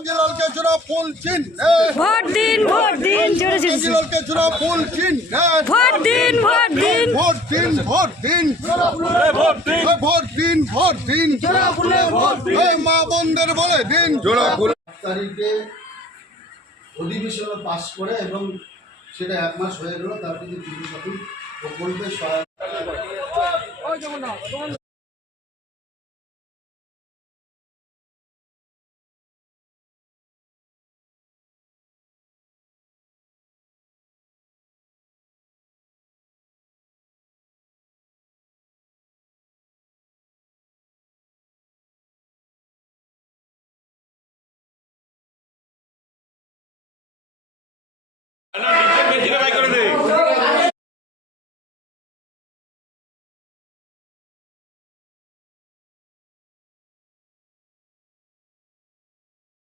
কাঞ্জিলালকে জোড়া ফুল চিহ্ন ভোট দিন জোরে জোরে কাঞ্জিলালকে জোড়া ফুল চিহ্ন ভোট দিন ভোট দিন ভোট দিন ভোট দিন মা বোনদের বলে দিন জোড়া ফুল তারিখে অধিবেশনে পাস করে এবং সেটা 1 মাস হয়ে গেল। তার থেকে প্রকল্পে সহায়তা